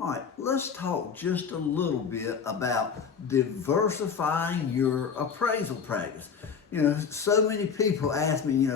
All right, let's talk just a little bit about diversifying your appraisal practice. So many people ask me,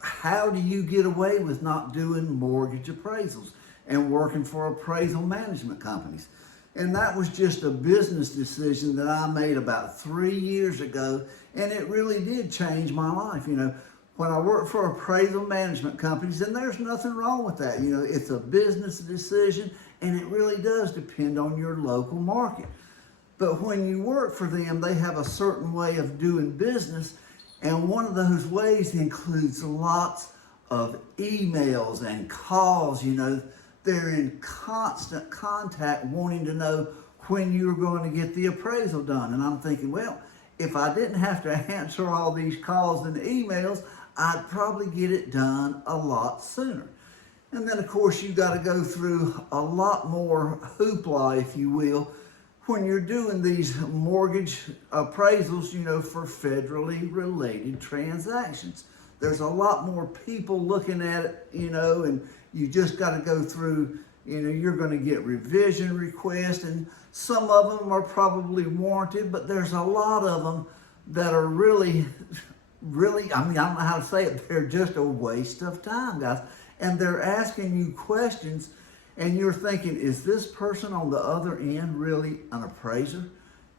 how do you get away with not doing mortgage appraisals and working for appraisal management companies? And that was just a business decision that I made about 3 years ago, and it really did change my life. When I worked for appraisal management companies, and there's nothing wrong with that. It's a business decision, and it really does depend on your local market. But when you work for them, they have a certain way of doing business, and one of those ways includes lots of emails and calls. They're in constant contact wanting to know when you're going to get the appraisal done. And I'm thinking, well, if I didn't have to answer all these calls and emails, I'd probably get it done a lot sooner. And then, of course, you got to go through a lot more hoopla, if you will, when you're doing these mortgage appraisals, for federally related transactions. There's a lot more people looking at it, and you just got to go through, you're going to get revision requests, and some of them are probably warranted, but there's a lot of them that are really, I don't know how to say it, they're just a waste of time, guys. And they're asking you questions, and you're thinking, is this person on the other end really an appraiser?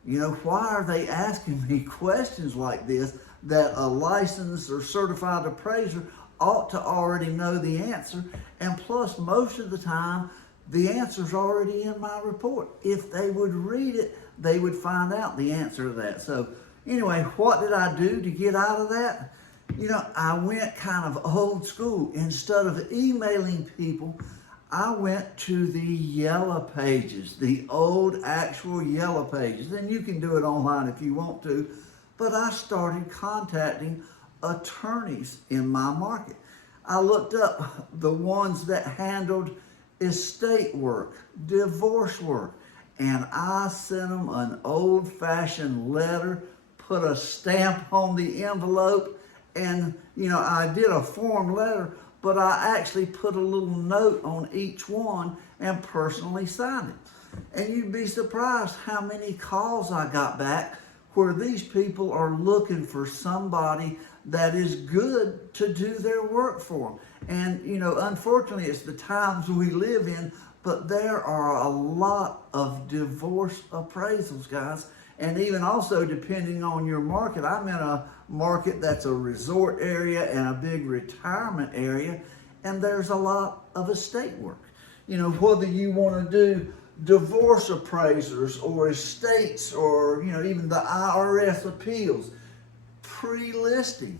Why are they asking me questions like this that a licensed or certified appraiser ought to already know the answer? And plus, most of the time, the answer's already in my report. If they would read it, they would find out the answer to that. So anyway, what did I do to get out of that? I went kind of old school. Instead of emailing people, I went to the yellow pages, the old actual yellow pages. And you can do it online if you want to. But I started contacting attorneys in my market. I looked up the ones that handled estate work, divorce work, and I sent them an old-fashioned letter, put a stamp on the envelope, and I did a form letter, but I actually put a little note on each one and personally signed it. And you'd be surprised how many calls I got back where these people are looking for somebody that is good to do their work for them. And, unfortunately, it's the times we live in, but there are a lot of divorce appraisals, guys. And even also, depending on your market, I'm in a market that's a resort area and a big retirement area, and there's a lot of estate work. Whether you want to do divorce appraisers or estates or, even the IRS appeals, pre-listing,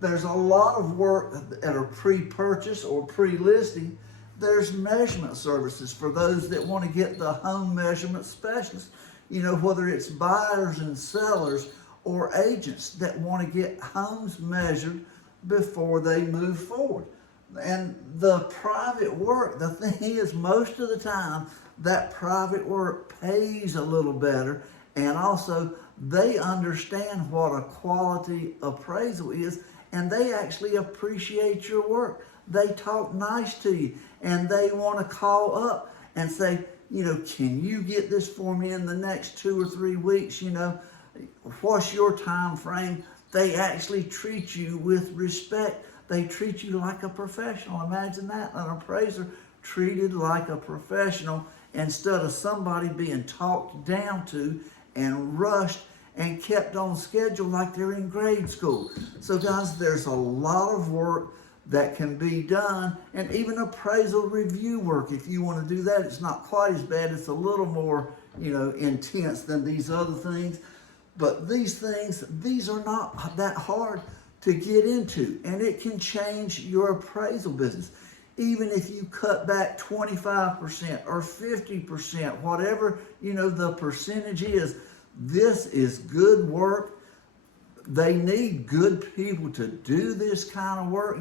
there's a lot of work that are pre-purchase or pre-listing. There's measurement services for those that want to get the home measurement specialist. Whether it's buyers and sellers or agents that want to get homes measured before they move forward. And the private work, the thing is, most of the time, that private work pays a little better, and also they understand what a quality appraisal is, and they actually appreciate your work. They talk nice to you, and they want to call up and say, can you get this for me in the next 2 or 3 weeks? What's your time frame? They actually treat you with respect. They treat you like a professional. Imagine that, an appraiser treated like a professional instead of somebody being talked down to and rushed and kept on schedule like they're in grade school. So guys, there's a lot of work that can be done, and even appraisal review work. If you want to do that, it's not quite as bad. It's a little more, intense than these other things. But these things, these are not that hard to get into, and it can change your appraisal business. Even if you cut back 25% or 50%, whatever, the percentage is, this is good work. They need good people to do this kind of work.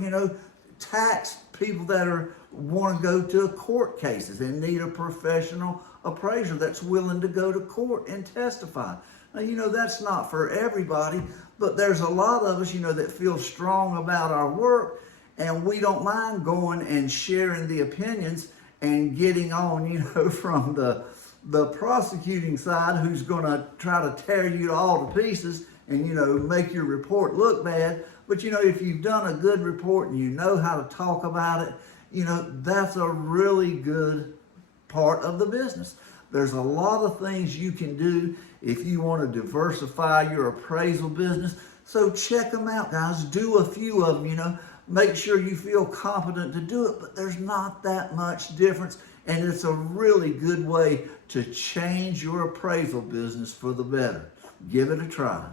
Tax people that want to go to court cases and need a professional appraiser that's willing to go to court and testify. Now, that's not for everybody, but there's a lot of us, that feel strong about our work, and we don't mind going and sharing the opinions and getting on, from the prosecuting side, who's going to try to tear you all to pieces and, make your report look bad. But, if you've done a good report and you know how to talk about it, that's a really good part of the business. There's a lot of things you can do if you want to diversify your appraisal business. So check them out, guys. Do a few of them, Make sure you feel competent to do it, but there's not that much difference. And it's a really good way to change your appraisal business for the better. Give it a try.